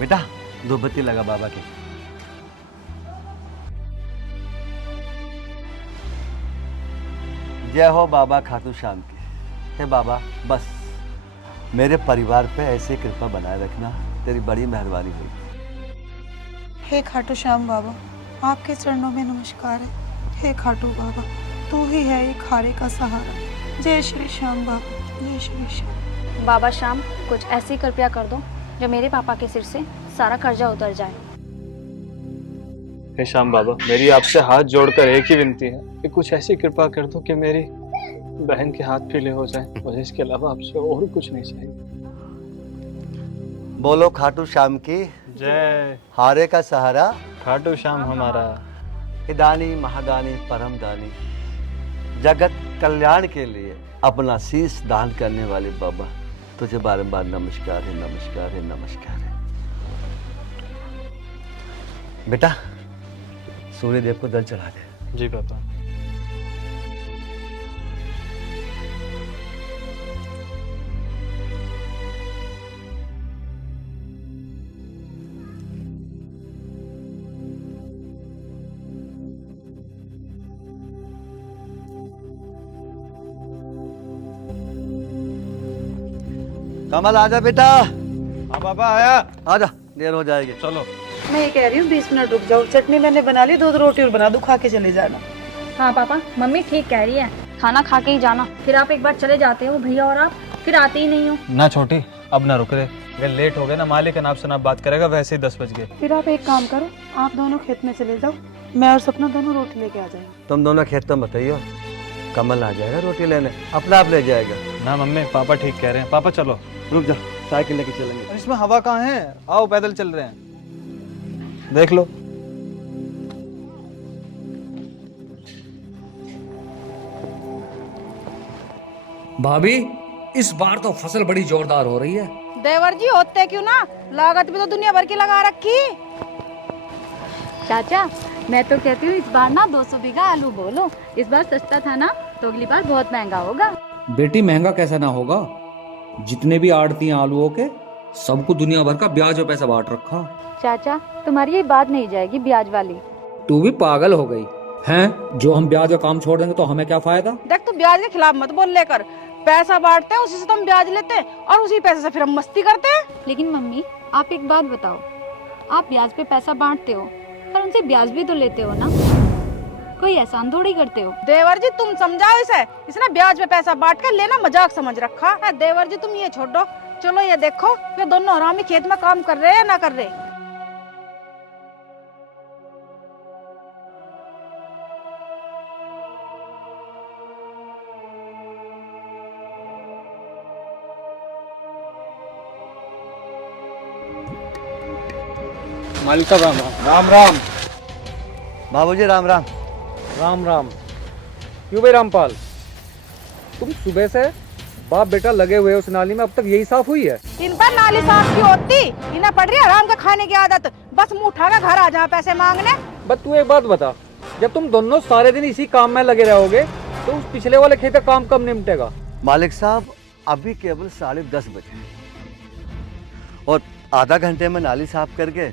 बेटा दो बत्ती लगा बाबा के। जय हो बाबा खाटू श्याम की। हे बाबा बस मेरे परिवार पे ऐसे कृपा बनाए रखना, तेरी बड़ी मेहरबानी होगी। हे खाटू श्याम बाबा, आपके चरणों में नमस्कार है। हे खाटू बाबा, तू ही है एक खारे का सहारा। जय श्री श्याम बाबा, जय श्री श्याम। बाबा श्याम, कुछ ऐसी कृपया कर दो जो मेरे पापा के सिर से सारा कर्जा उतर जाए। हे श्याम बाबा, मेरी आपसे हाथ जोड़कर एक ही विनती है कि कुछ ऐसी कृपा कर दो कि मेरी बहन के हाथ पीले हो जाएं। मुझे इसके अलावा आपसे और कुछ नहीं चाहिए। बोलो खाटू श्याम की जय। हारे का सहारा खाटू श्याम हमारा। दानी महादानी परम दानी, जगत कल्याण के लिए अपना शीश दान करने वाले बाबा, तुझे बारंबार नमस्कार है, नमस्कार है, नमस्कार है। बेटा सूर्य देव को जल चढ़ा दे। जी पापा। कमल आजा बेटा। हाँ पापा आया। आजा, देर हो जाएगी। चलो। मैं ये कह रही हूँ 20 मिनट रुक जाओ, चटनी मैंने बना ली, दूध रोटी और बना दूं, खा के चले जाना। हाँ पापा, मम्मी ठीक कह रही है, खाना खा के ही जाना। फिर आप एक बार चले जाते हो भैया और आप फिर आते ही नहीं हो। ना छोटी, अब ना रुक रहे, अगर लेट हो गए ना मालिक आपसे ना बात करेगा, वैसे ही 10 बज गए। फिर आप एक काम करो, आप दोनों खेत में चले जाओ, मैं और सपना दोनों रोटी लेके आ जाएंगे। तुम दोनों खेत में बताइयो, कमल आ जाएगा रोटी लेने, अपना आप ले जाएगा। ना मम्मी, पापा ठीक कह रहे हैं। पापा चलो। रुक जा, साइकिल लेके चलेंगे। इसमें हवा कहाँ है, आओ पैदल चल रहे हैं। देख लो। भाभी, इस बार तो फसल बड़ी जोरदार हो रही है। देवर जी होते क्यों ना, लागत भी तो दुनिया भर की लगा रखी। चाचा, मैं तो कहती हूँ इस बार ना 200 बीघा आलू बोलो। इस बार सस्ता था ना, तो अगली बार बहुत महंगा होगा। बेटी महंगा कैसा ना होगा, जितने भी आड़ती हैं आलूओं के, सबको दुनिया भर का ब्याज और पैसा बांट रखा। चाचा, तुम्हारी ये बात नहीं जाएगी ब्याज वाली। तू भी पागल हो गई हैं? जो हम ब्याज का काम छोड़ देंगे तो हमें क्या फायदा? देख तू ब्याज के खिलाफ मत बोल, लेकर पैसा बांटते हैं, उसी से तुम ब्याज लेते हैं और उसी पैसे से फिर हम मस्ती करते हैं। लेकिन मम्मी, आप एक बात बताओ, आप ब्याज पे पैसा बांटते हो पर उनसे ब्याज भी तो लेते हो ना, कोई एहसान थोड़ी करते हो। देवर जी तुम समझाओ इसे, इसने ब्याज पे पैसा बांट कर लेना मजाक समझ रखा है। देवर जी तुम ये छोड़ दो, चलो ये देखो ये दोनों हरामी खेत में काम कर रहे हैं या ना कर रहे। मालिक साहब राम राम। राम राम बाबूजी, राम राम। राम राम। क्यों भाई रामपाल, तुम सुबह से बाप बेटा लगे हुए हो उस नाली में, अब तक यही साफ हुई है? इन पर नाली साफ की होती, इन्हें पड़ रही है आराम का खाने की आदत, बस मुंह उठा कर घर आ जा पैसे मांगने। बस तू एक बात बता, जब तुम दोनों सारे दिन इसी काम में लगे रहोगे तो उस पिछले वाले खेत का काम कब निपटेगा? मालिक साहब अभी केवल 10:30 बजे और आधा घंटे में नाली साफ करके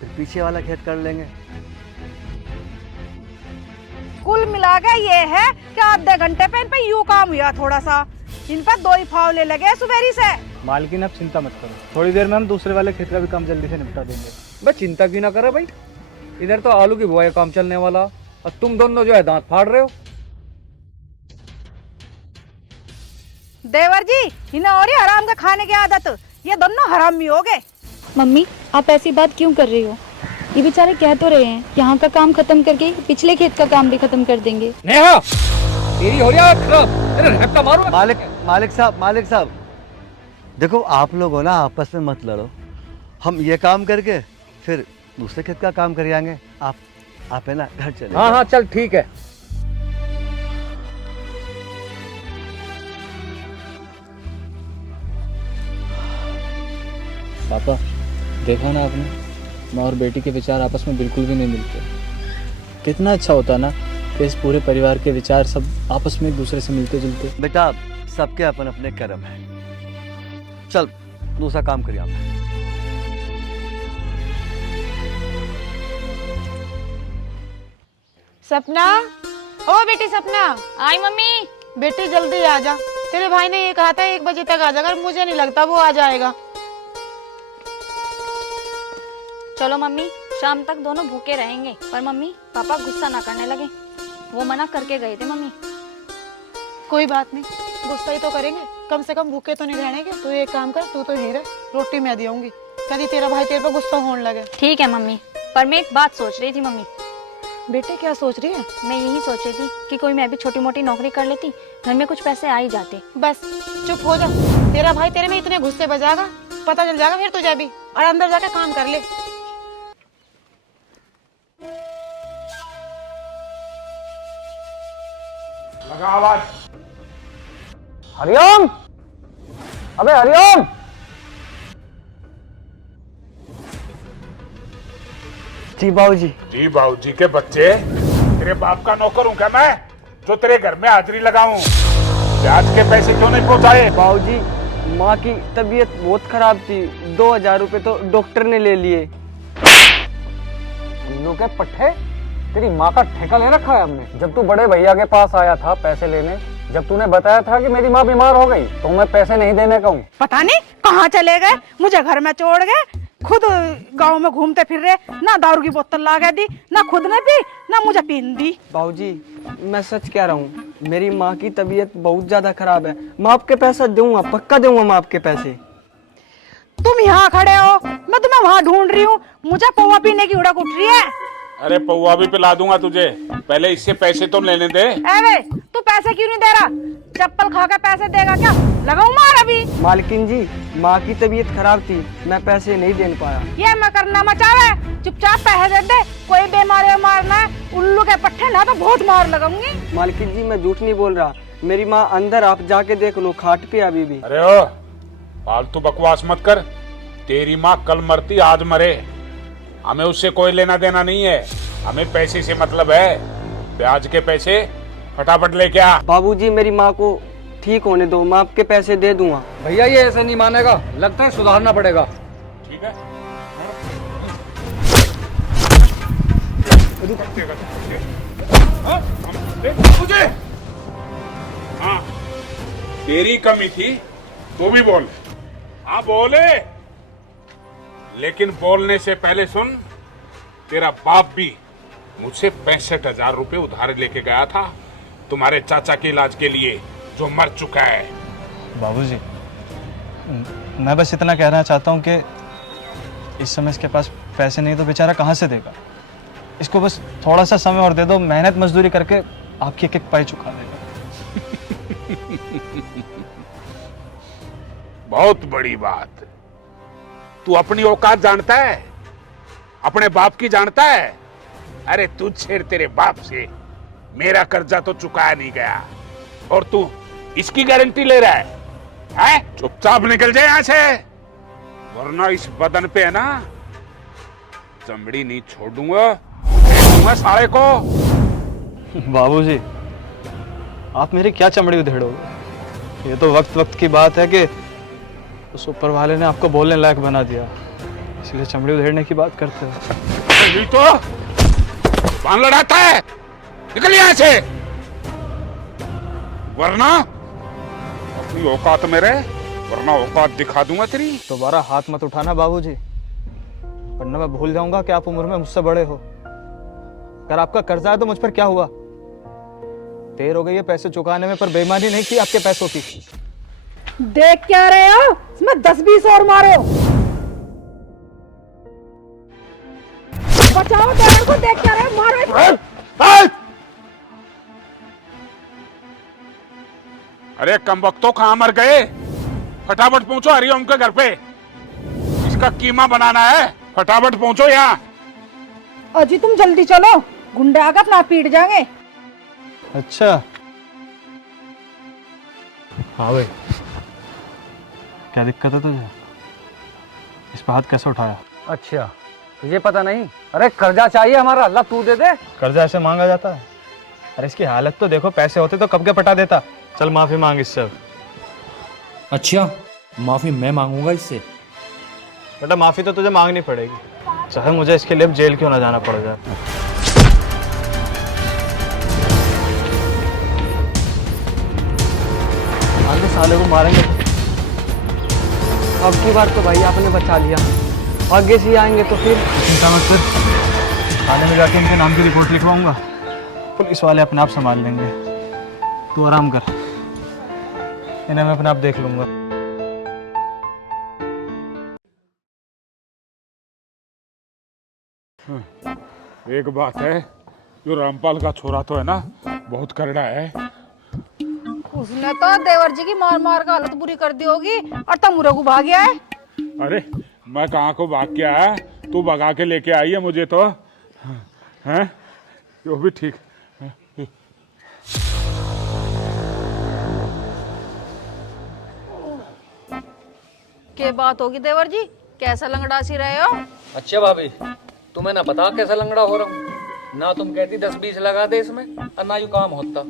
फिर पीछे वाला खेत कर लेंगे। कुल मिला के ये है कि आधे घंटे पे इन पे यूं काम हुआ, थोड़ा सा इन पर 2 ही फावले लगे सुबेरी से। मालकिन आप चिंता मत करो, थोड़ी देर में हम दूसरे वाले खेत का भी काम जल्दी से निपटा देंगे। बस चिंता क्यों ना करे भाई, इधर तो आलू की बुआई का काम चलने वाला और तुम दोनों जो है दांत फाड़ रहे हो। देवर जी इन्हें और ही हराम का खाने की आदत, ये दोनों हरामी हो गए। मम्मी, आप ऐसी बात क्यों कर रही हो? ये बेचारे कह तो रहे हैं यहाँ का काम खत्म करके पिछले खेत का काम भी खत्म कर देंगे। नेहा, तेरी हो रही है खराब, तेरे रैप्टा मारो। मालिक साहब देखो, आप लोग हो ना, आपस में मत लड़ो, हम ये काम करके फिर दूसरे खेत का काम कर आएंगे। आप है ना घर चले। हाँ हाँ चल ठीक है। पापा देखा ना आपने, माँ और बेटी के विचार आपस में बिल्कुल भी नहीं मिलते। कितना अच्छा होता ना कि इस पूरे परिवार के विचार सब आपस में एक दूसरे से मिलते जुलते। बेटा सबके अपन अपने कर्म है, चल दूसरा काम करिए। आप सपना, ओ बेटी सपना। आई मम्मी। बेटी जल्दी आ जा, तेरे भाई ने ये कहा था 1 बजे तक आ जाएगा, मुझे नहीं लगता वो आ जाएगा। चलो मम्मी, शाम तक दोनों भूखे रहेंगे, पर मम्मी पापा गुस्सा ना करने लगे, वो मना करके गए थे मम्मी। कोई बात नहीं, गुस्सा ही तो करेंगे, कम से कम भूखे तो नहीं रहेंगे। तू एक काम कर, तू तो ही रह, रोटी मैं दियाऊंगी, कभी तेरा भाई तेरे पर गुस्सा होने लगे। ठीक है मम्मी, पर मैं एक बात सोच रही थी मम्मी। बेटे क्या सोच रही है? मैं यही सोच रही थी कि कोई मैं भी छोटी मोटी नौकरी कर लेती, घर में कुछ पैसे आ ही जाते। बस चुप हो जा, तेरा भाई तेरे में इतने गुस्से बजाएगा, पता चल जाएगा फिर तुझे भी, और अंदर जाके काम कर ले। लगा आवाज। हरिओम, अबे हरिओम। जी बाबूजी। जी बाबूजी के बच्चे, तेरे बाप का नौकर हूँ क्या मैं, जो तेरे घर में हाजिरी लगाऊं? ब्याज के पैसे क्यों नहीं पहुँचाए? बाबूजी, माँ की तबीयत बहुत खराब थी, 2000 रुपए तो डॉक्टर ने ले लिए। हम लोग के पट्टे, तेरी माँ का ठेका ले रखा है हमने। जब तू बड़े भैया के पास आया था पैसे लेने, जब तूने बताया था कि मेरी माँ बीमार हो गई, तो मैं पैसे नहीं देने का हूँ। पता नहीं कहाँ चले गए, मुझे घर में छोड़ गए, खुद गांव में घूमते फिर रहे, ना दारू की बोतल ला के दी, ना खुद ने पी, ना मुझे पीन दी। बाबूजी, मैं सच कह रहा हूँ, मेरी माँ की तबीयत बहुत ज्यादा खराब है, मैं आपके पैसा दूंगा, पक्का दूंगा मैं आपके पैसे। तुम यहाँ खड़े हो, मैं तुम्हें वहाँ ढूंढ रही हूँ, मुझे पौवा पीने की उड़क उठ रही है। अरे पौवा भी पिला दूंगा तुझे, पहले इससे पैसे तो लेने दे। अबे तू पैसे क्यों नहीं दे रहा? चप्पल खा के पैसे देगा क्या? लगाऊं मार अभी। मालकिन जी, माँ की तबीयत खराब थी, मैं पैसे नहीं दे पाया। ये मैं करना मचावे, चुपचाप पैसे दे दे, कोई बीमारी मारना है, उल्लू के पट्टे ना तो बहुत मार लगाऊंगी। मालकिन जी, मैं झूठ नहीं बोल रहा, मेरी माँ अंदर, आप जाके देख लो, खाट पे अभी भी। अरे ओ, फालतू बकवास मत कर, तेरी माँ कल मरती आज मरे, हमें उससे कोई लेना देना नहीं है, हमें पैसे से मतलब है। ब्याज के पैसे फटाफट लेके आ। बाबूजी, मेरी माँ को ठीक होने दो, मैं आपके पैसे दे दूंगा। भैया ये ऐसे नहीं मानेगा, लगता है सुधारना पड़ेगा। ठीक है, तुझे हाँ तेरी कमी थी तो भी बोल। हाँ बोले, लेकिन बोलने से पहले सुन, तेरा बाप भी मुझसे 65,000 रुपए उधार लेके गया था तुम्हारे चाचा के इलाज के लिए, जो मर चुका है। बाबूजी, मैं बस इतना कहना चाहता हूँ कि इस समय इसके पास पैसे नहीं तो बेचारा कहाँ से देगा। इसको बस थोड़ा सा समय और दे दो, मेहनत मजदूरी करके आपकी एक एक पाई चुका देगा। बहुत बड़ी बात। तू अपनी औकात जानता है, अपने बाप की जानता है? अरे तुझसे तेरे बाप से मेरा कर्जा तो चुकाया नहीं गया, और तू इसकी गारंटी ले रहा है? हैं? चुपचाप निकल जाए यहाँ से, वरना इस बदन पे है ना चमड़ी नहीं छोड़ूंगा, फेंकूंगा साले को। बाबूजी, आप मेरी क्या चमड़ी उधेड़ोगे? ये तो वक्त वक्त की बात है कि उस ऊपर वाले ने आपको बोलने लायक बना दिया, इसलिए चमड़ी उधेड़ने की बात करते हो। नहीं तो बांध लड़ाता है, निकल यहाँ से, वरना अपनी औकात में रह, वरना औकात दिखा दूंगा तेरी। दोबारा हाथ मत उठाना बाबूजी, वरना मैं भूल जाऊंगा कि आप उम्र में मुझसे बड़े हो। अगर आपका कर्जा है तो मुझ पर क्या हुआ? देर हो गई है पैसे चुकाने में, पर बेईमानी नहीं की आपके पैसों की। देख क्या रहे हो? इसमें 10-20 और मारो। बचाओ तेरे को, देख क्या रहे हो? मारो। अरे कमबख्तों कहाँ मर गए? फटाफट पहुंचो हरिओम के घर पे, इसका कीमा बनाना है, फटाफट पहुंचो यहाँ। अजी तुम जल्दी चलो, गुंडे आकर अपना पीट जाएंगे। अच्छा हाँ भाई, क्या दिक्कत है तुझे? इस पर हाथ कैसे उठाया? अच्छा तुझे पता नहीं? अरे कर्जा चाहिए हमारा, अल्लाह तू दे दे। कर्जा ऐसे मांगा जाता है? अरे इसकी हालत तो देखो, पैसे होते तो कब के पटा देता। चल माफी मांग इससे। अच्छा, माफी मैं मांगूंगा इससे? बेटा माफी तो तुझे मांगनी पड़ेगी, चाहे मुझे इसके लिए जेल क्यों ना जाना पड़ जाए। साले को मारेंगे। अब की बार तो भाई आपने बचा लिया, आगे से आएंगे तो फिर। चिंता मत कर, थाने में जाके इनके नाम की रिपोर्ट लिखवाऊंगा, पुलिस वाले अपने आप संभाल लेंगे। तू आराम कर, इन्हें मैं अपने आप देख लूंगा। एक बात है, जो रामपाल का छोरा तो है ना, बहुत करड़ा है। उसने तो देवर जी की मार मार का हालत बुरी कर दी होगी और तमुरे को भाग गया है। अरे मैं कहाँ को भाग के आया, तू भगा के लेके आई है मुझे तो, हैं? वो भी ठीक। क्या बात होगी देवर जी, कैसा लंगड़ा सी रहे हो? अच्छा भाभी, तुम्हें ना पता कैसा लंगड़ा हो रहा हूँ ना। तुम कहती 10-20 लगा दे इसमें, और ना यू काम होता।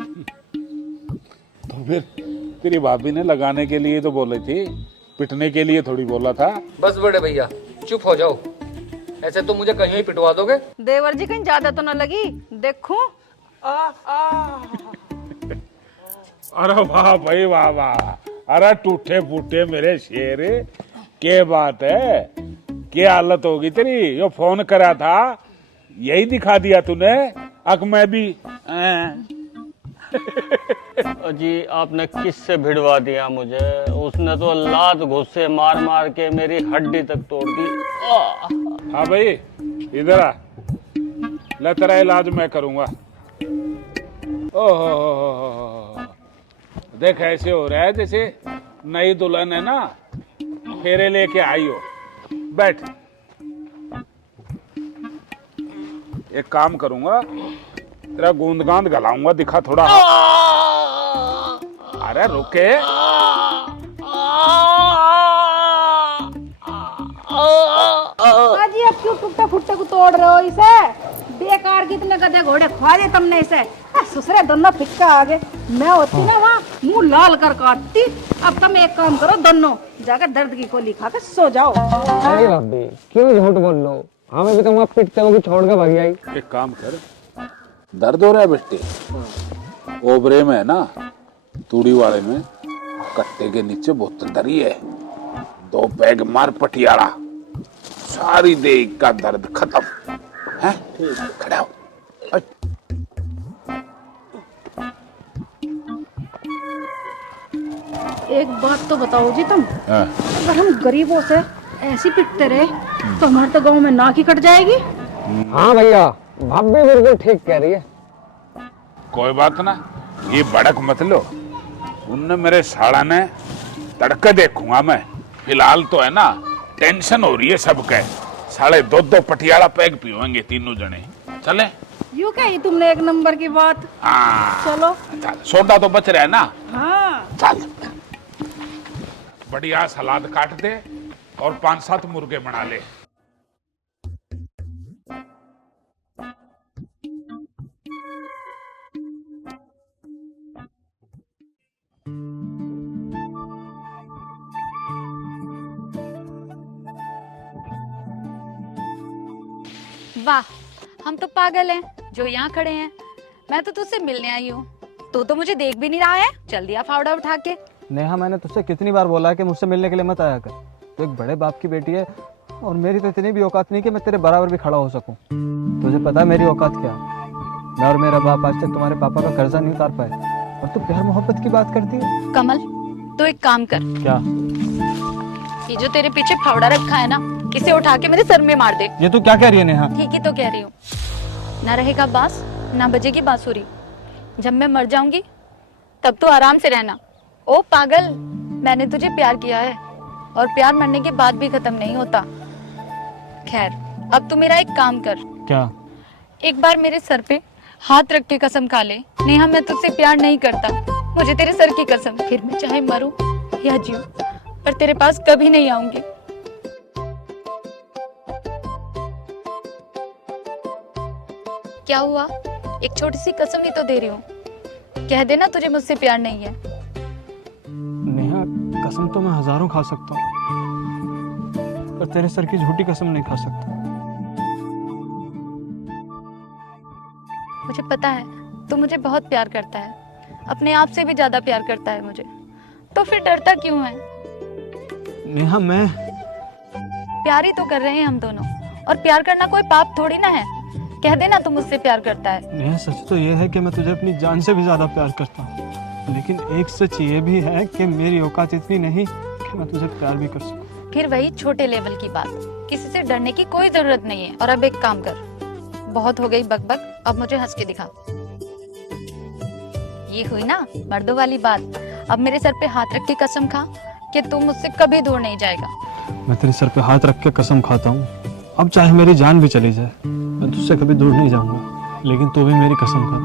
तो फिर तेरी भाभी ने लगाने के लिए तो बोली थी, पिटने के लिए थोड़ी बोला था। बस बड़े भैया चुप हो जाओ, ऐसे तो मुझे कहीं ही पिटवा दोगे। देवर जी कहीं ज्यादा तो न लगी, देखूं? अरे वाह भाई वाह वाह, अरे टूटे फूटे मेरे शेर, क्या बात है, क्या हालत होगी तेरी। यो फोन करा था, यही दिखा दिया तूने। अक मैं भी जी आपने किससे भिड़वा दिया मुझे? उसने तो लात घुस्से मार मार के मेरी हड्डी तक तोड़ दी। हाँ भाई इधर आ, ले तेरा इलाज मैं करूंगा। ओहो, देख ऐसे हो रहा है जैसे नई दुल्हन है ना, फेरे लेके आई हो। बैठ, एक काम करूंगा, तेरा गूंद गांद गलाऊंगा, दिखा थोड़ा। अरे रुके, जी अब क्यों टूटे फुट्टे को तोड़ रहे हो इसे? बेकार कितने गधे घोड़े खुआ दिए तुमने इसे। ससुरे दोनों फिक्का आ गए, मैं होती ना वहाँ मुंह लाल कर काटती। अब तुम एक काम करो, दोनों जाकर दर्द की गोली खा के सो जाओ। अरे भाभी क्यों झूठ बोल लो, हमें भी तो वहाँ पिटते हो कि छोड़ के भागी आई। एक काम कर, दर्द हो रहा है बेटे, ओबरे में है ना, तूड़ी वाले में कट्टे के नीचे बोतल धरी है, 2 पैग मार पटियाला, सारी देह का दर्द खत्म है। खड़ा हो। एक बात तो बताओ जी तुम, अगर हम गरीबों से ऐसी पिटते रहे तो हमारे तो गांव में नाक ही कट जाएगी। हाँ भैया, भाभी बिल्कुल ठीक कह रही है। कोई बात ना, ये भड़क मत लो, उनने मेरे साड़ा ने तड़के देखूंगा मैं। फिलहाल तो है ना टेंशन हो रही है सबके, साढ़े 2 पटियाला पैग पीवेंगे तीनों जने। चले? यूं कही तुमने एक नंबर की बात। हाँ चलो। चल, सोडा तो बच रहा है ना? हाँ चल, बढ़िया सलाद काट दे और 5-7 मुर्गे बना ले। वाह, हम तो पागल हैं जो यहाँ खड़े हैं। मैं तो तुझसे मिलने आई हूँ, तू तो मुझे देख भी नहीं रहा है। चल दिया फावड़ा उठा के। नेहा, मैंने तुझसे कितनी बार बोला है कि मुझसे मिलने के लिए मत आया कर। तो एक बड़े बाप की बेटी है और मेरी तो इतनी भी औकात नहीं कि मैं तेरे बराबर भी खड़ा हो सकूं। तुझे पता है मेरी औकात क्या है? मैं और मेरा बाप आज तक तुम्हारे पापा का कर्जा नहीं उतार पाए और तू प्यार मोहब्बत की बात करती है। कमल, तो एक काम कर, क्या? ये जो तेरे पीछे फावड़ा रखा है ना, इसे उठा के मेरे सर में मार दे। ये तू क्या कह रही है नेहा? ठीक ही तो कह रही हूँ। ना रहेगा बांस, ना बजेगी बांसुरी। जब मैं मर जाऊंगी तब तो आराम से रहना। ओ पागल, मैंने तुझे प्यार किया है और प्यार मरने के बाद भी खत्म नहीं होता। खैर, अब तू मेरा एक काम कर। क्या? एक बार मेरे सर पे हाथ रख के कसम खा ले, नेहा मैं तुझसे प्यार नहीं करता, मुझे तेरे सर की कसम। फिर मैं चाहे मरूं या जीऊं, पर तेरे पास कभी नहीं आऊंगी। क्या हुआ? एक छोटी सी कसम ही तो दे रही हूँ, कह देना तुझे मुझसे प्यार नहीं है। नेहा, कसम तो मैं हजारों खा सकता हूँ, पर तेरे सर की झूठी कसम नहीं खा सकता। मुझे पता है तू मुझे बहुत प्यार करता है, अपने आप से भी ज्यादा प्यार करता है मुझे। तो फिर डरता क्यों है? नेहा मैं प्यार ही तो कर रहे हैं हम दोनों, और प्यार करना कोई पाप थोड़ी ना है। कह देना तू मुझसे प्यार करता है। नेहा सच तो ये है कि मैं तुझे अपनी जान से भी ज्यादा प्यार करता हूँ, लेकिन एक सच ये भी है कि मेरी औकात इतनी नहीं कि मैं तुझे प्यार भी कर सकूं। फिर वही छोटे लेवल की बात, किसी से डरने की कोई जरूरत नहीं है। और अब एक काम कर, बहुत हो गई बकबक, अब मुझे हंस के दिखा। ये हुई ना मर्दों वाली बात। अब मेरे सर पे हाथ रख के कसम खा कि तू मुझसे कभी दूर नहीं जाएगा। मैं तेरे सर पे हाथ रख के कसम खाता हूँ, अब चाहे मेरी जान भी चली जाए मैं तुझसे कभी दूर नहीं जाऊंगा, लेकिन तू भी मेरी कसम खा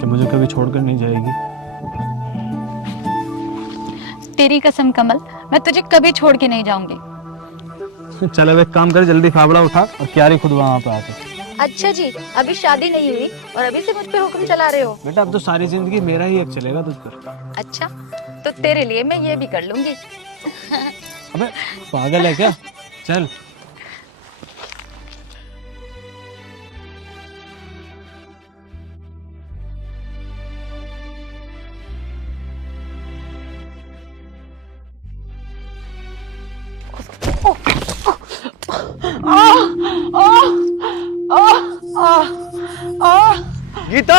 कि मुझे कभी छोड़कर नहीं जाएगी। तेरी कसम कमल, मैं तुझे कभी छोड़ के नहीं जाऊंगी। चल अब एक काम कर, जल्दी फावड़ा उठा और क्यारी खुद वहाँ पे आते। अच्छा जी, अभी शादी नहीं हुई और अभी से मुझ पे हुक्म चला रहे हो? बेटा अब तो सारी जिंदगी मेरा ही एक चलेगा तुझ पर। अच्छा, तो तेरे लिए मैं ये भी कर लूंगी। अबे पागल है क्या? चल। गीता,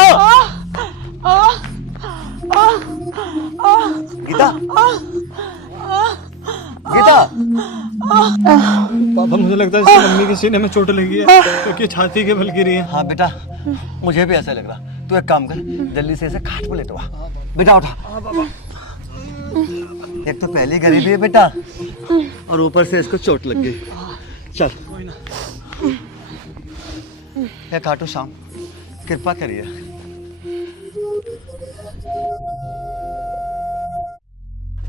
गीता, गीता। पापा मुझे लगता है इसकी मम्मी के सीने में चोट लगी है क्योंकि छाती के बल गिरी है। हाँ बेटा, मुझे भी ऐसा लग रहा। तू एक काम कर, जल्दी से इसे खाट पे लेटवा। बेटा उठा। एक तो पहली गरीबी है बेटा, और ऊपर से इसको चोट लग गई। चल ये खाटू श्याम, कृपा करिए।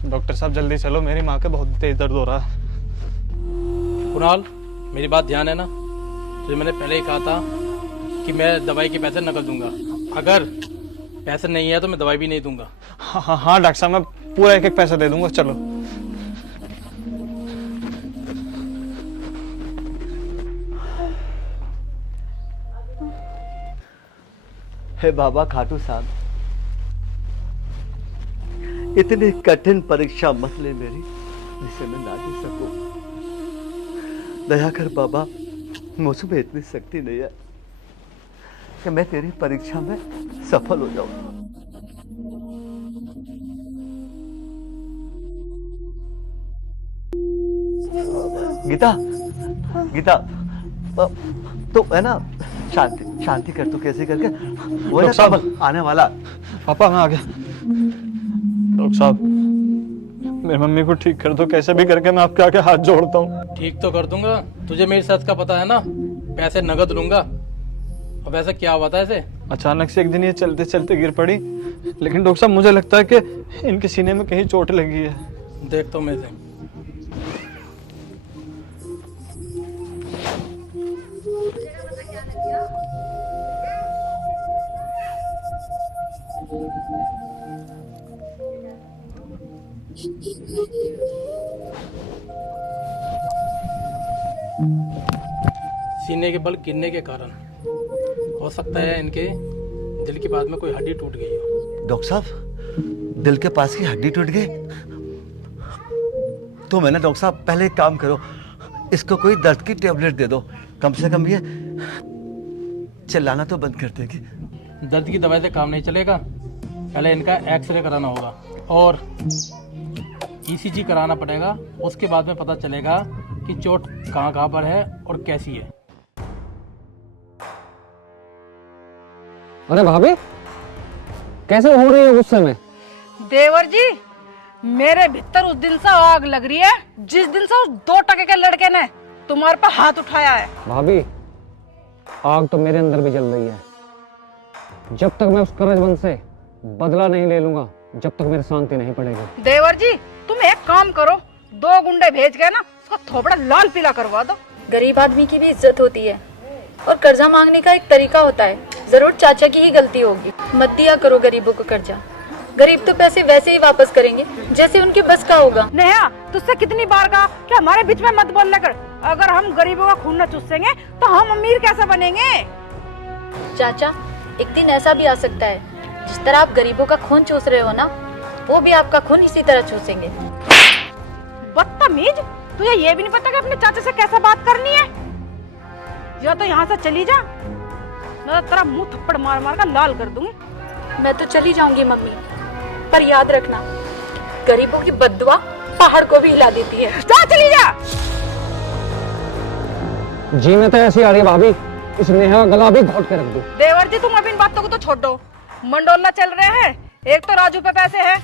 डॉक्टर साहब जल्दी चलो, मेरी माँ का बहुत तेज दर्द हो रहा है। कुणाल, मेरी बात ध्यान है ना? तो मैंने पहले ही कहा था कि मैं दवाई के पैसे नकद दूंगा। अगर पैसे नहीं है तो मैं दवाई भी नहीं दूंगा। हाँ डॉक्टर साहब, मैं पूरा एक एक पैसा दे दूंगा। चलो। हे बाबा खाटू साहब, इतनी कठिन परीक्षा मत ले मेरी जिसे मैं ना दे सकूं। दया कर बाबा, मुझ में इतनी शक्ति नहीं है कि मैं तेरी परीक्षा में सफल हो जाऊं। गीता, गीता, तो है ना, शांति शांति कर, तू कैसे करके वो ना सब आने वाला। पापा मैं आ गया। डॉक्टर साहब मेरी मम्मी को ठीक कर दो, कैसे भी करके मैं आपके आगे हाथ जोड़ता हूँ। ठीक तो कर दूंगा, तुझे मेरी सच का पता है ना। पैसे नगद लूंगा। अब ऐसा क्या हुआ था इसे? अचानक से एक दिन ये चलते चलते गिर पड़ी, लेकिन डॉक्टर साहब मुझे लगता है कि इनके सीने में कहीं चोट लगी है। देखता हूँ मैं इसे। सीने के बल गिरने के कारण हो सकता है इनके दिल के बाद में कोई हड्डी टूट गई हो। डॉक्टर साहब, दिल के पास की हड्डी टूट गई तो मैंने डॉक्टर साहब पहले एक काम करो, इसको कोई दर्द की टेबलेट दे दो, कम से कम ये चिल्लाना तो बंद कर देगी। दर्द की दवाई से काम नहीं चलेगा, पहले इनका एक्सरे कराना होगा और ईसीजी कराना पड़ेगा। उसके बाद में पता चलेगा कि चोट कहाँ कहाँ पर है और कैसी है। अरे भाभी, कैसे हो रही है गुस्से में? देवर जी, मेरे भीतर उस दिन से आग लग रही है जिस दिन से उस 2 टके के लड़के ने तुम्हारे पर हाथ उठाया है। भाभी, आग तो मेरे अंदर भी जल रही है। जब तक मैं उस करजबंद से बदला नहीं ले लूंगा, जब तक मेरी शांति नहीं पड़ेगी। देवर जी, तुम एक काम करो, 2 गुंडे भेज के ना उसका थोपड़ा लाल पीला करवा दो। गरीब आदमी की भी इज्जत होती है और कर्जा मांगने का एक तरीका होता है। जरूर चाचा की ही गलती होगी। मत दिया करो गरीबों को कर्जा, गरीब तो पैसे वैसे ही वापस करेंगे जैसे उनके बस का होगा। नेहा, तुझसे कितनी बार कहा कि हमारे बीच में मत बोलना कर। अगर हम गरीबों का खून न चूसेंगे तो हम अमीर कैसे बनेंगे? चाचा, एक दिन ऐसा भी आ सकता है जिस तरह आप गरीबों का खून चूस रहे हो ना, वो भी आपका खून इसी तरह चूसेंगे। बदतमीज, तुझे ये भी नहीं पता कि अपने चाचा से कैसे बात करनी है? या तो यहाँ से चली जा, ना तो तेरा मुंह थप्पड़ मार मार कर लाल कर दूंगी। मैं तो चली जाऊंगी मम्मी, पर याद रखना गरीबों की बद्दुआ पहाड़ को भी हिला देती है। जा, चली जा। जी में तो ऐसी आ रही है भाभी, इस नेहा का गला भी घोट के रख दो। देवर जी, तुम अब इन बातों को तो छोड़ दो। मंडोला चल रहे हैं, एक तो राजू पे पैसे है,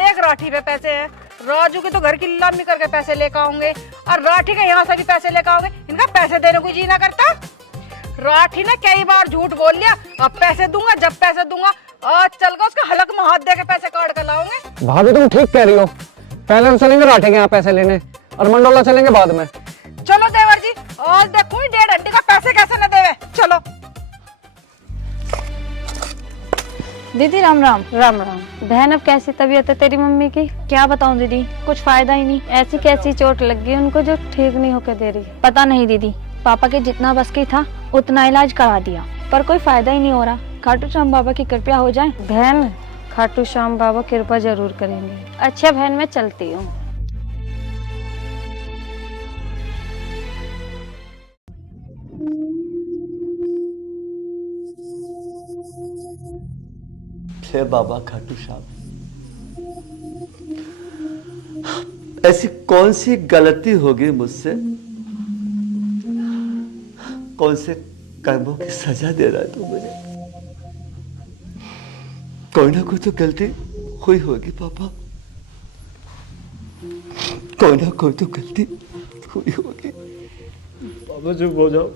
एक राठी पे पैसे है। राजू के तो घर की नीलामी करके पैसे लेकर आओगे और राठी के यहाँ से भी पैसे लेकर आओगे। इनका पैसे देने को जी ना करता। राठी ने कई बार झूठ बोल लिया, अब पैसे दूंगा, जब पैसे दूंगा। आज चल कर उसका हलक में हाथ दे के पैसे काट कर लाओगे। भाभी तुम ठीक कह रही हो, पहले हम चलेंगे राठे के यहाँ पैसे लेने और मंडोला चलेंगे बाद में। चलो देवर जी, आज देखो 1.5 घंटे का पैसे कैसे न देवे। चलो। दीदी राम राम। राम राम। बहन अब कैसी तबीयत है तेरी मम्मी की? क्या बताऊं दीदी, कुछ फायदा ही नहीं। ऐसी कैसी चोट लग गई उनको जो ठीक नहीं होकर दे रही। पता नहीं दीदी, पापा के जितना बस की था उतना इलाज करा दिया, पर कोई फायदा ही नहीं हो रहा। खाटू श्याम बाबा की कृपा हो जाए। बहन, खाटू श्याम बाबा कृपा जरूर करेंगे। अच्छा बहन, मैं चलती हूँ। हे बाबा खाटू श्याम, ऐसी कौन सी गलती होगी मुझसे? कौन से कर्मों की सजा दे रहा है तू मुझे? कोई ना कोई तो गलती हुई होगी पापा, कोई ना कोई तो गलती हुई होगी। बाबा चुप हो जाओ,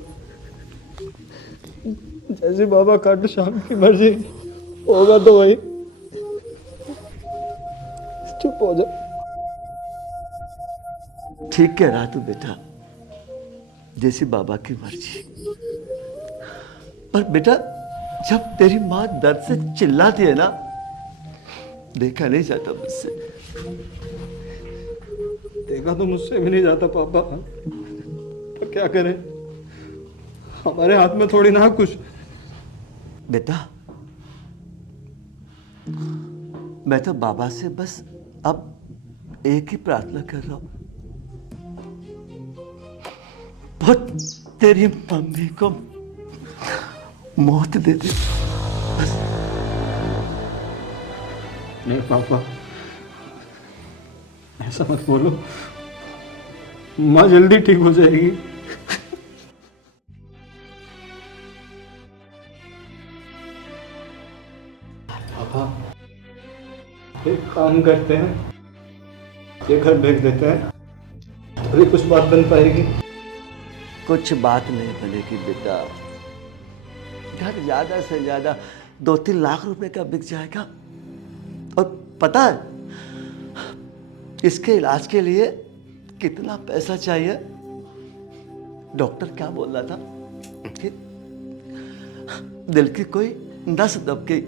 जैसे बाबा खाटू श्याम की मर्जी होगा तो वही। चुप हो जाओ। ठीक कह रहा तू बेटा, जैसी बाबा की मर्जी। पर बेटा, जब तेरी माँ दर्द से चिल्लाती है ना, देखा नहीं जाता मुझसे। देखा तो मुझसे भी नहीं जाता पापा, पर क्या करें, हमारे हाथ में थोड़ी ना कुछ। बेटा, मैं तो बाबा से बस अब एक ही प्रार्थना कर रहा हूं, बहुत तेरी मम्मी को मौत दे दे बस। नहीं पापा, ऐसा मत बोलो, माँ जल्दी ठीक हो जाएगी। पापा, एक काम करते हैं, ये घर बेच देते हैं, अभी कुछ बात बन पाएगी। कुछ बात नहीं बनेगी बेटा, घर ज्यादा से ज्यादा 2-3 लाख रुपए का बिक जाएगा। और पता है इसके इलाज के लिए कितना पैसा चाहिए? डॉक्टर क्या बोल रहा था कि दिल की कोई नस दब गई,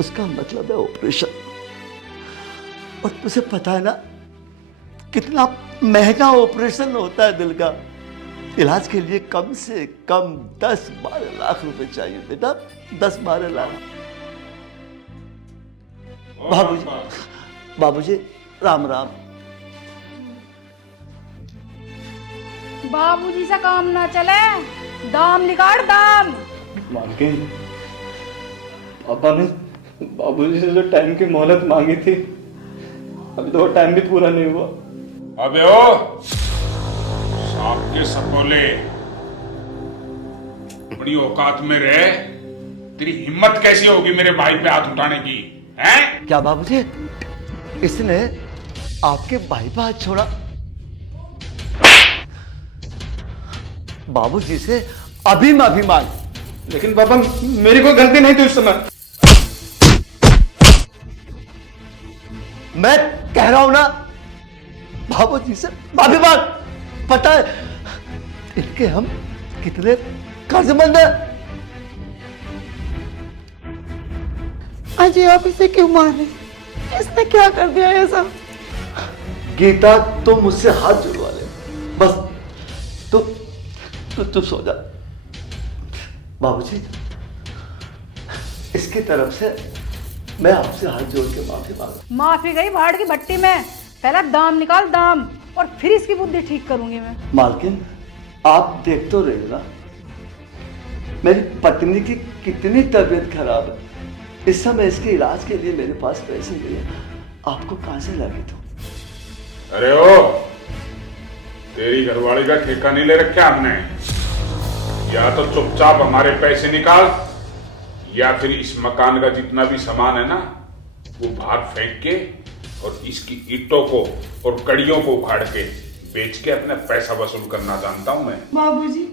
उसका मतलब है ऑपरेशन। और तुझे पता है ना कितना महंगा ऑपरेशन होता है दिल का। इलाज के लिए कम से कम 10-12 लाख रुपए चाहिए बेटा, 10-12 लाख। बाबूजी राम राम। बाबूजी से काम ना चले, दाम निकाल दाम। मालकिन, पापा ने बाबूजी से जो टाइम की मोहलत मांगी थी, अभी तो वो टाइम भी पूरा नहीं हुआ। अबे ओ सांप के सपोले, बड़ी औकात में रहे, तेरी हिम्मत कैसी होगी मेरे भाई पे हाथ उठाने की? हैं? क्या बाबूजी, इसने आपके भाई पे हाथ छोड़ा? बाबूजी से अभी माफी मांग। लेकिन पापा, मेरी कोई गलती नहीं थी उस समय। मैं कह रहा हूं ना, बाबूजी से माफी मांग। पता है इनके हम कितने कर्जमंद हैं। अजय, आप इसे क्यों मारे? इसने क्या कर दिया ऐसा? गीता, तुम मुझसे हाथ जुड़वा ले बस। तुम सो जा। बाबूजी, इसकी तरफ से मैं आपसे हाथ जोड़ के माफी मांगा। माफी गई भाड़ की भट्टी में, पहला दाम निकाल दाम, और फिर इसकी बुद्धि ठीक करूंगी मैं। मालकिन, आप देख तो रहे ना मेरी पत्नी की कितनी तबीयत खराब है। इस समय इसके इलाज के लिए मेरे पास पैसे नहीं है। आपको कहां से लाके दूं? अरे ओ, तेरी घरवाली का ठेका नहीं ले रखा हमने। या तो चुपचाप हमारे पैसे निकाल, या फिर इस मकान का जितना भी सामान है ना वो बाहर फेंक के और इसकी ईंटों को और कड़ियों को उखाड़ के बेच के अपना पैसा वसूल करना जानता हूं मैं। बाबूजी,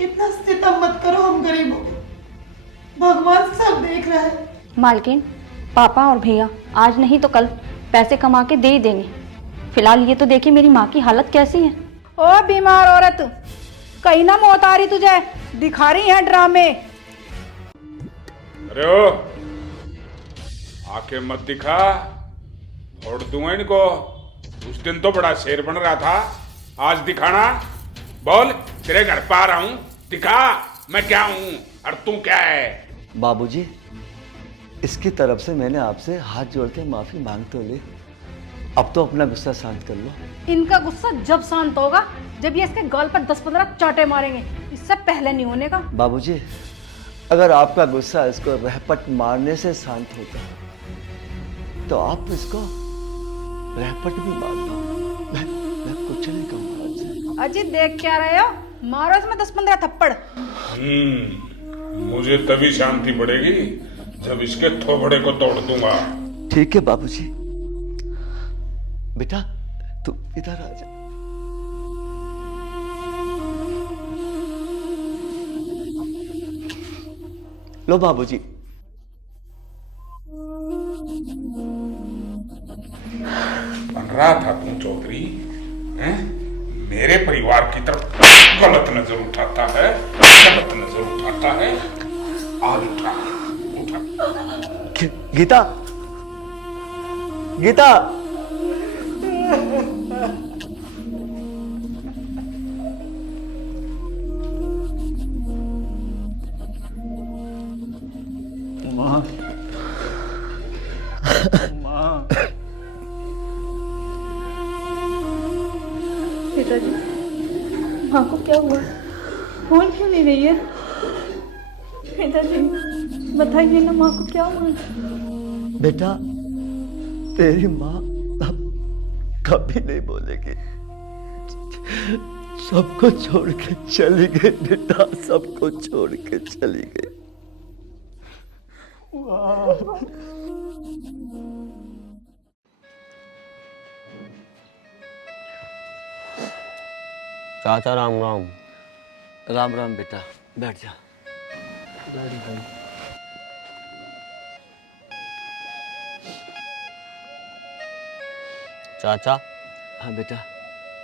इतना सितम मत करो हम गरीबों को, भगवान सब देख रहा है। मालकिन, पापा और भैया आज नहीं तो कल पैसे कमा के दे ही देंगे। फिलहाल ये तो देखिए मेरी माँ की हालत कैसी है। ओ बीमार औरत, कहीं ना मौत आ रही तुझे, दिखा रही है ड्रामे। अरे ओ, आंखें मत दिखा, फोड़ दूंगा इनको। उस दिन तो बड़ा शेर बन रहा था, आज दिखाना। बोल, तेरे घर पर आ रहा हूं, दिखा मैं क्या हूं और तू क्या है। बाबूजी, इसकी तरफ से मैंने आपसे हाथ जोड़ के माफी मांग तो ली, अब तो अपना गुस्सा शांत कर लो। इनका गुस्सा जब शांत होगा जब ये इसके गाल पर 10-15 चाटे मारेंगे, इससे पहले नहीं होने का। बाबूजी, अगर आपका गुस्सा इसको रहपट मारने से शांत होता तो आप इसको रहपट भी मार दो। मैं कुछ नहीं कहूँगा आपसे। अजी देख क्या रहे हो, मारो इसमें 10-15 थप्पड़। मुझे तभी शांति पड़ेगी जब इसके थोबड़े को तोड़ दूंगा। ठीक है बाबूजी। बेटा तू इधर आ जा। लो बाबूजी। बन रहा था तू चौधरी, हैं? मेरे परिवार की तरफ गलत नजर उठाता है, गलत नजर उठाता है। आज उठा गीता, गीता, माँ, माँ। पिताजी, माँ को क्या हुआ? बोल क्यों नहीं रही है? पिताजी बताइए ना, माँ को क्या हुआ? बेटा तेरी माँ अब कभी नहीं बोलेगी। सबको छोड़ के चली गई बेटा, सबको छोड़ के चली गई। चाचा राम राम। राम राम बेटा, बैठ जा। चाचा, हाँ बेटा।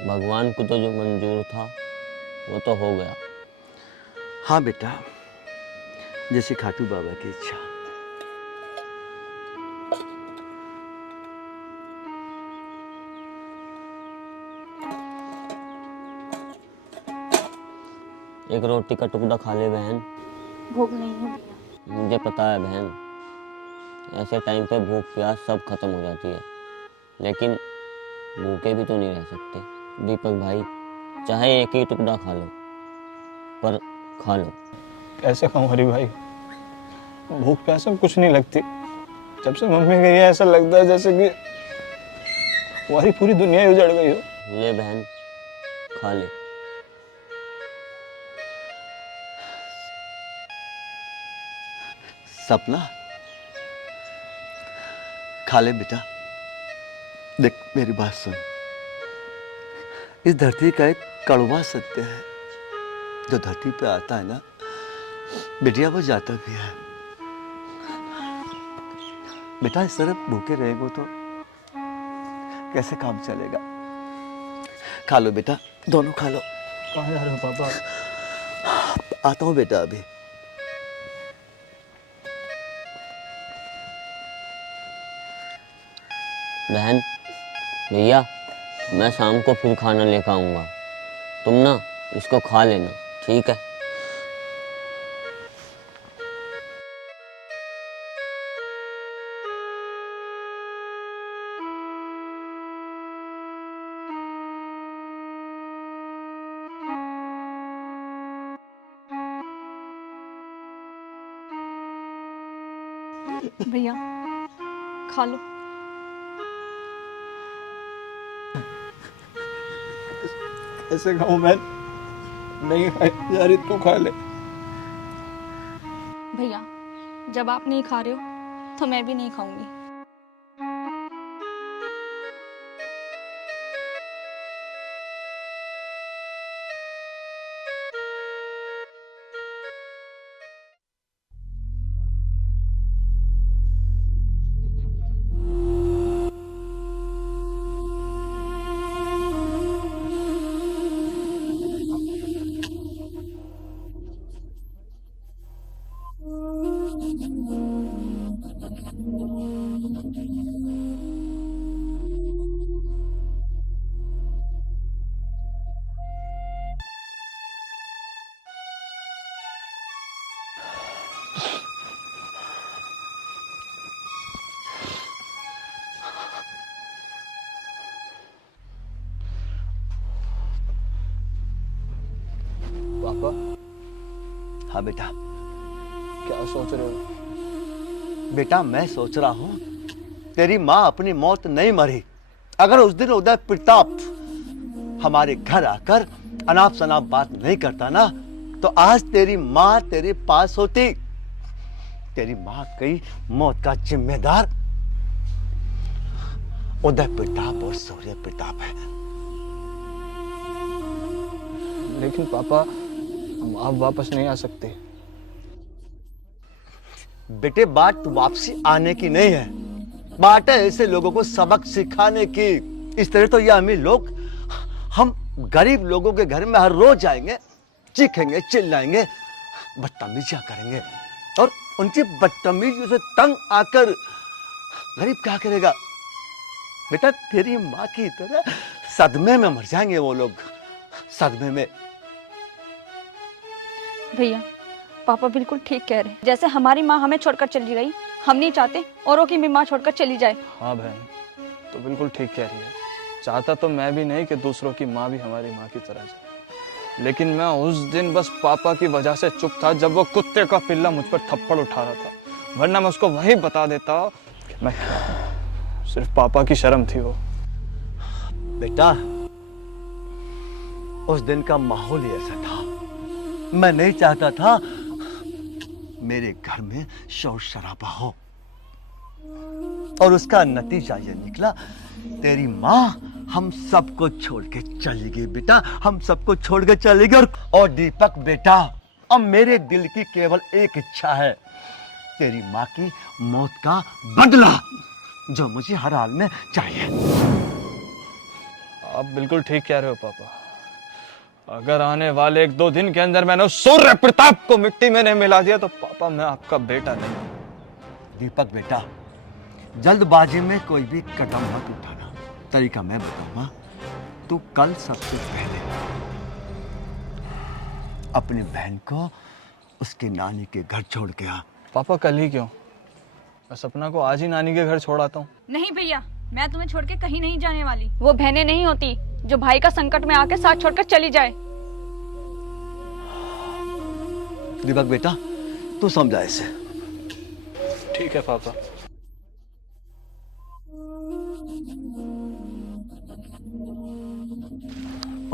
भगवान को तो जो मंजूर था वो तो हो गया। हाँ बेटा, जैसे खाटू बाबा की इच्छा। एक रोटी का टुकड़ा खा ले बहन। भूख नहीं है भैया। मुझे पता है बहन, ऐसे टाइम पे भूख प्यास सब खत्म हो जाती है, लेकिन भूखे भी तो नहीं रह सकते। दीपक भाई, चाहे एक ही टुकड़ा खा लो, पर खा लो। कैसे खाऊं हरी भाई, भूख प्यास में कुछ नहीं लगती। जब से मम्मी गई है ऐसा लगता है जैसे कि हमारी पूरी दुनिया ही उजड़ गई हो। ले बहन, खा ले। सपना, खा ले बेटा। देख मेरी बात सुन, इस धरती का एक कड़वा सत्य है, जो धरती पे आता है ना बेटिया वो जाता भी है। बेटा इस तरह भूखे रहेंगे तो कैसे काम चलेगा। खा लो बेटा, दोनों खा लो। कहाँ जा रहे हो पापा? आता हूँ बेटा अभी। बहन, भैया, मैं शाम को फिर खाना लेकर आऊँगा, तुम ना इसको खा लेना, ठीक है? भैया खा लो। ऐसे खाऊं मैं? नहीं खाई यार, तू खा ले। भैया जब आप नहीं खा रहे हो तो मैं भी नहीं खाऊंगी। पापा हाँ बेटा। क्या सोच रहे हो? बेटा मैं सोच रहा हूं तेरी माँ अपनी मौत नहीं मरी। अगर उस दिन उदय प्रताप हमारे घर आकर अनाप शनाप बात नहीं करता ना, तो आज तेरी माँ तेरे पास होती। तेरी माँ की मौत का जिम्मेदार उदय प्रताप और सूर्य प्रताप है। लेकिन पापा हम आप वापस नहीं आ सकते। बेटे बात वापसी आने की नहीं है, बात है ऐसे लोगों को सबक सिखाने की। इस तरह तो ये अमीर लोग हम गरीब लोगों के घर में हर रोज जाएंगे, चीखेंगे, चिल्लाएंगे, बदतमीजियां करेंगे, और उनकी बदतमीजी से तंग आकर गरीब क्या करेगा? बेटा तेरी माँ की तरह सदमे में मर जाएंगे वो लोग, सदमे में। भैया पापा बिल्कुल ठीक कह रहे हैं। जैसे हमारी माँ हमें छोड़कर चली गई, हम नहीं चाहते औरों की भी माँ छोड़कर चली जाए। हाँ बहन, तो बिल्कुल ठीक कह रही है। चाहता तो मैं भी नहीं कि दूसरों की माँ भी हमारी माँ की तरह जाए, लेकिन मैं उस दिन बस पापा की वजह से चुप था जब वो कुत्ते का पिल्ला मुझ पर थप्पड़ उठा रहा था, वरना मैं उसको वही बता देता। मैं सिर्फ पापा की शर्म थी वो। बेटा उस दिन का माहौल ही ऐसा था। मैं नहीं चाहता था मेरे घर में शोर शराबा हो, और उसका नतीजा ये निकला, तेरी माँ हम सबको छोड़ के चली गई। बेटा हम सबको छोड़ के चली गई। और दीपक बेटा, अब मेरे दिल की केवल एक इच्छा है, तेरी माँ की मौत का बदला, जो मुझे हर हाल में चाहिए। आप बिल्कुल ठीक कह रहे हो पापा। अगर आने वाले 1-2 दिन के अंदर मैंने उस सूर्य प्रताप को मिट्टी में नहीं मिला दिया तो पापा मैं आपका बेटा नहीं। दीपक बेटा जल्दबाजी में कोई भी कदम मत उठाना, तरीका मैं बताऊंगा। तू कल सबसे पहले अपनी बहन को उसकी नानी के घर छोड़ के आ। पापा कल ही क्यों? मैं सपना को आज ही नानी के घर छोड़ आता हूँ। नहीं भैया, मैं तुम्हें छोड़ के कहीं नहीं जाने वाली। वो बहनें नहीं होती जो भाई का संकट में आके साथ छोड़कर चली जाए। दीपक बेटा तू समझा इसे। ठीक है पापा।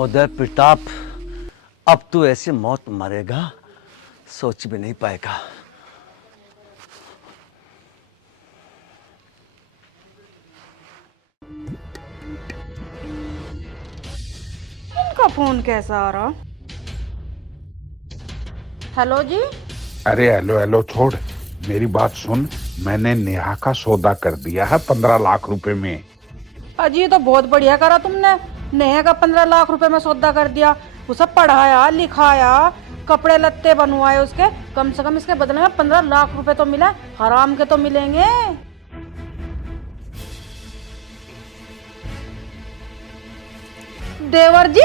उदय प्रताप, अब तू ऐसी मौत मरेगा सोच भी नहीं पाएगा। इनका फोन कैसा आ रहा? हेलो जी। अरे हेलो हेलो छोड़, मेरी बात सुन। मैंने नेहा का सौदा कर दिया है 15 लाख रुपए में। अजी ये तो बहुत बढ़िया करा तुमने। नेहा का 15 लाख रुपए में सौदा कर दिया। उसे पढ़ाया लिखाया, कपड़े लत्ते बनवाए उसके। कम से कम इसके बदले में 15 लाख रुपए तो मिला, हराम के तो मिलेंगे। देवर जी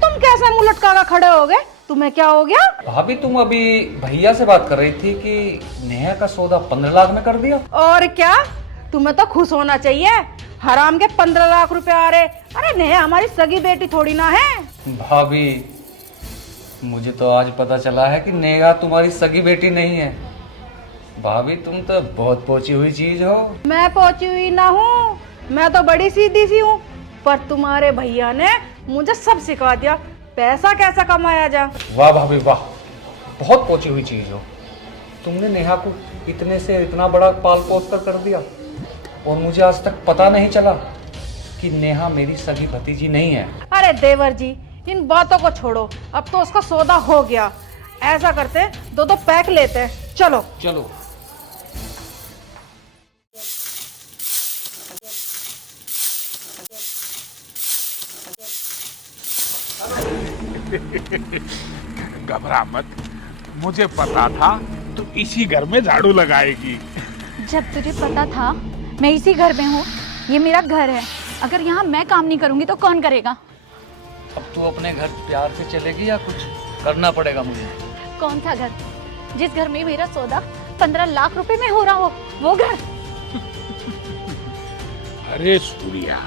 तुम कैसे मुंह लटका कर खड़े हो गए? तुम्हें क्या हो गया? भाभी तुम अभी भैया से बात कर रही थी कि नेहा का सौदा 15 लाख में कर दिया। और क्या, तुम्हें तो खुश होना चाहिए। हराम के 15 लाख रुपए आ रहे। अरे नेहा हमारी सगी बेटी थोड़ी ना है। भाभी मुझे तो आज पता चला है कि नेहा तुम्हारी सगी बेटी नहीं है, भाभी तुम तो बहुत पहुंची हुई चीज हो। मैं पहुंची हुई ना हूँ, मैं तो बड़ी सीधी सी हूँ, पर तुम्हारे भैया ने मुझे सब सिखा दिया पैसा कैसा कमाया जा। वाह भाभी वाह, बहुत पहुंची हुई चीज हो। तुमने नेहा को इतने से इतना बड़ा पाल पोस कर दिया, और मुझे आज तक पता नहीं चला कि नेहा मेरी सगी भतीजी नहीं है। अरे देवर जी, इन बातों को छोड़ो, अब तो उसका सौदा हो गया। ऐसा करते दो दो पैक लेते हैं, चलो चलो। घबरा मत, मुझे पता था तू इसी घर में झाड़ू लगाएगी। जब तुझे पता था मैं इसी घर में हूँ, ये मेरा घर है, अगर यहाँ मैं काम नहीं करूँगी तो कौन करेगा? अब तू अपने घर प्यार से चलेगी या कुछ करना पड़ेगा मुझे? कौन सा घर? जिस घर में मेरा सौदा 15 लाख रुपए में हो रहा हो, वो घर। अरे सूर्या,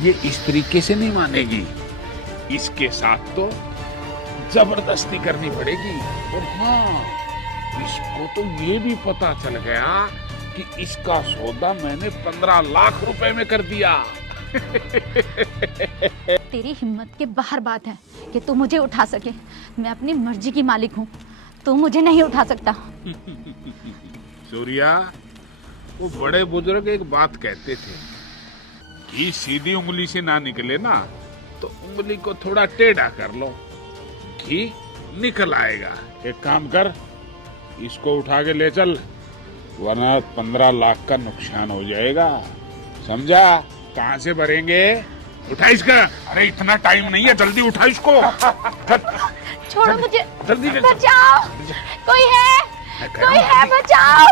ये इस तरीके से नहीं मानेगी, इसके साथ तो जबरदस्ती करनी पड़ेगी। और हाँ, इसको तो ये भी पता चल गया कि इसका सौदा मैंने 15 लाख रुपए में कर दिया। तेरी हिम्मत के बाहर बात है कि तू मुझे उठा सके। मैं अपनी मर्जी की मालिक हूँ, तू मुझे नहीं उठा सकता। सूर्या, वो बड़े बुजुर्ग एक बात कहते थे कि सीधी उंगली से ना निकले ना तो उंगली को थोड़ा टेढ़ा कर लो, घी निकल आएगा। एक काम कर, इसको उठा के ले चल, वरना 15 लाख का नुकसान हो जाएगा, समझा? कहाँ से भरेंगे? उठा इसका। अरे इतना टाइम नहीं है, जल्दी उठा इसको। छोड़ो मुझे, जल्दी बचाओ, कोई है, कोई है, बचाओ,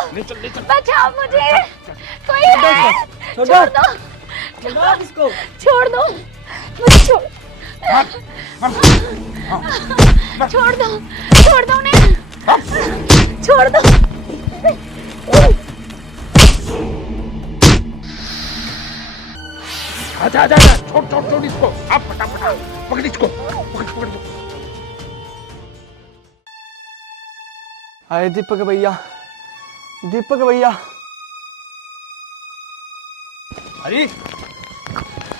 बचाओ मुझे, कोई है, छोड़ दो, छोड़ दो मुझे, छोड़ दो उन्हें, छोड़ दो। आजा आजा, छोड़ इसको, आप फटाफट पकड़ इसको, पकड़। अरे दीपक भैया, दीपक भैया। हरी,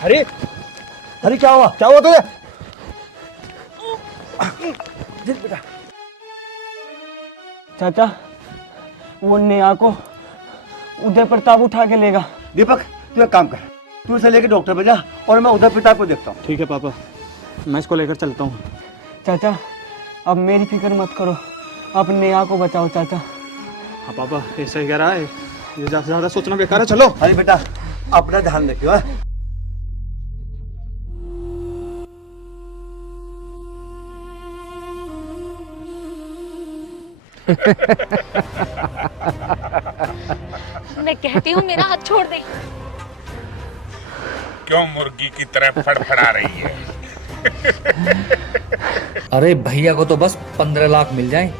हरी, हरी, क्या हुआ तुझे? बेटा, चाचा, वो नेहा को उदय प्रताप उठा के लेगा। दीपक, तू एक काम कर, तू इसे लेके डॉक्टर पे जा और मैं उदय प्रताप को देखता हूँ। ठीक है पापा, मैं इसको लेकर चलता हूँ। चाचा, अब मेरी फिक्र मत करो, अब नेहा को बचाओ चाचा। हाँ पापा, ऐसा ही कह रहा है, ये ज्यादा सोचना बेकार है। चलो। अरे बेटा, अपना ध्यान रखियो। मैं कहती हूँ मेरा हाथ छोड़ दे। क्यों मुर्गी की तरह फड़फड़ा रही है? अरे भैया को तो बस 15 लाख मिल जाए,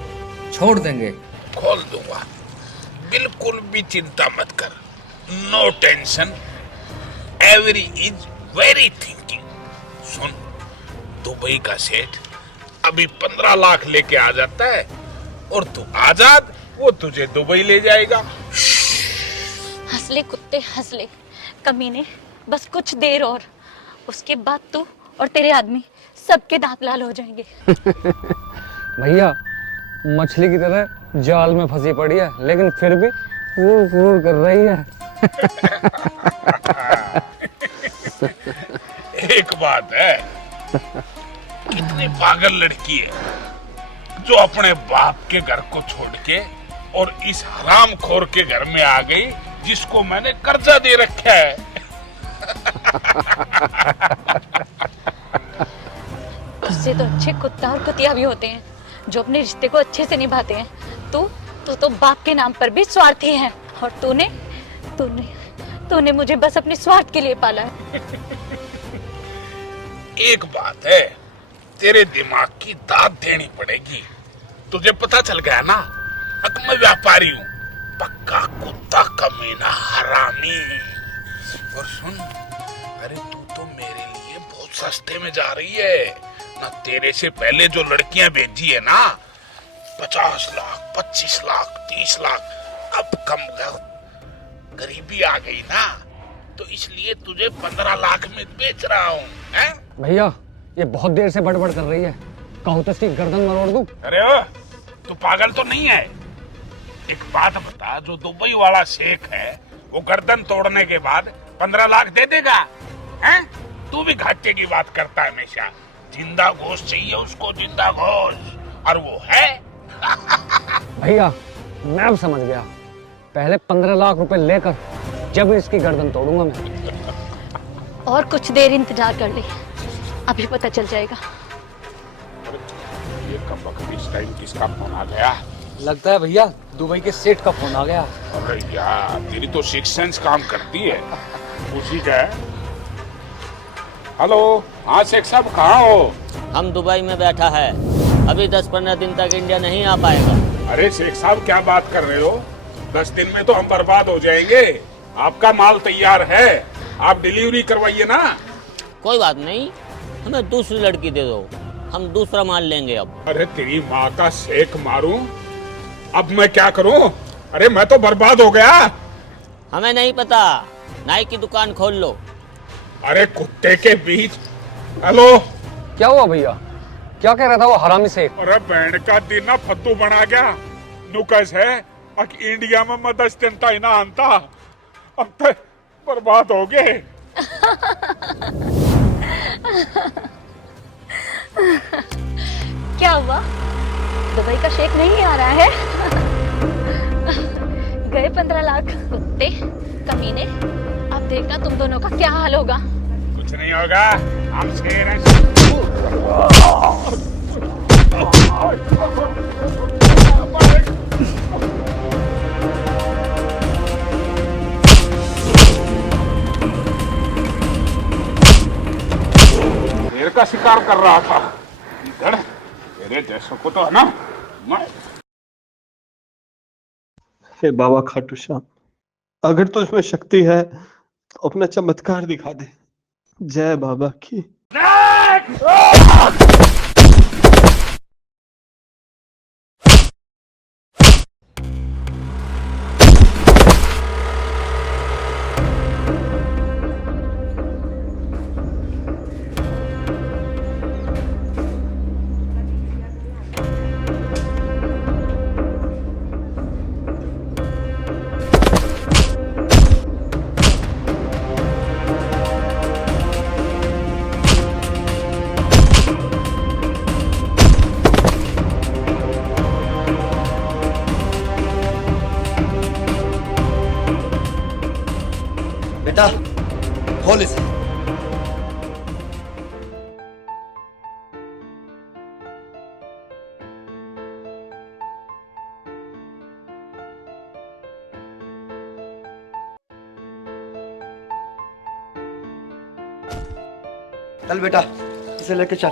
छोड़ देंगे। खोल दूंगा, बिल्कुल भी चिंता मत कर, no tension, every is very thinking. सुन, दुबई का सेठ अभी 15 लाख लेके आ जाता है और तू आजाद, वो तुझे दुबई ले जाएगा। हंसले कुत्ते हंसले, कमीने, बस कुछ देर और, उसके बाद तू और तेरे आदमी सबके दांत लाल हो जाएंगे। भैया मछली की तरह जाल में फंसी पड़ी है, लेकिन फिर भी फूर कर रही है। एक बात है, कितनी पागल लड़की है जो अपने बाप के घर को छोड़ के और इस हरामखोर के घर में आ गई जिसको मैंने कर्जा दे रखा है। उससे तो अच्छे कुत्ता और कुतिया भी होते हैं जो अपने रिश्ते को अच्छे से निभाते हैं। तू तो बाप के नाम पर भी स्वार्थी है, और तूने मुझे बस अपने स्वार्थ के लिए पाला है। एक बात है, तेरे दिमाग की दाद देनी पड़ेगी। तुझे पता चल गया ना, अब मैं व्यापारी हूँ, पक्का कुत्ता, कमीना, हरामी। और सुन, अरे तू तो मेरे लिए बहुत सस्ते में जा रही है ना। तेरे से पहले जो लड़कियां भेजी है ना, 50 लाख, 25 लाख, 30 लाख, अब कम गरीबी आ गई ना, तो इसलिए तुझे 15 लाख में बेच रहा हूँ। हैं? भैया ये बहुत देर से बड़बड़ कर रही है, कहूँ तो इसकी गर्दन मरोड़ दूं। अरे ओ, तू पागल तो नहीं है? एक बात बता, जो दुबई वाला शेख है वो गर्दन तोड़ने के बाद 15 लाख दे देगा? हैं? तू भी घाटे की बात करता है हमेशा। जिंदा गोश्त चाहिए उसको, जिंदा गोश्त, और वो है। भैया मैं अब समझ गया, पहले 15 लाख रुपए लेकर जब इसकी गर्दन तोड़ूंगा मैं। और कुछ देर इंतजार कर ले, अभी पता चल जाएगा। ये कब वक्त इस टाइम किसका फोन आ गया? लगता है भैया दुबई के सेठ का फोन आ गया। अरे यार, तेरी तो सिक्स सेंस काम करती है। उसी का है। हेलो, हाँ शेख साहब, कहाँ हो? हम दुबई में बैठा है, अभी 10-15 दिन तक इंडिया नहीं आ पाएगा। अरे शेख साहब, क्या बात कर रहे हो? 10 दिन में तो हम बर्बाद हो जाएंगे। आपका माल तैयार है, आप डिलीवरी करवाइए ना। कोई बात नहीं, हमें दूसरी लड़की दे दो, हम दूसरा माल लेंगे अब। अरे तेरी माँ का शेख मारूं, अब मैं क्या करूं? अरे मैं तो बर्बाद हो गया। हमें नहीं पता, नाई की दुकान खोल लो। अरे कुत्ते के बीच। हेलो, क्या हुआ भैया, क्या कह रहा था वो हरामी शेख? अरे बैंड का दिन ना फद्दू बना गया। नुकस है अक इंडिया में मदद जनता ही ना आनता, अब तक बर्बाद हो गए। क्या हुआ, दुबई का शेख नहीं आ रहा है? गए 15 लाख। कुत्ते कमीने, अब देखना तुम दोनों का क्या हाल होगा। कुछ नहीं होगा, हम शेर हैं। शेर का शिकार कर रहा था इधर, तेरे जैसों को तो है ना मैं। हे बाबा खाटू श्याम, अगर तुझमें शक्ति है तो अपना चमत्कार दिखा दे। जय बाबा की। बेटा खोल इसे। चल बेटा, इसे लेके चल।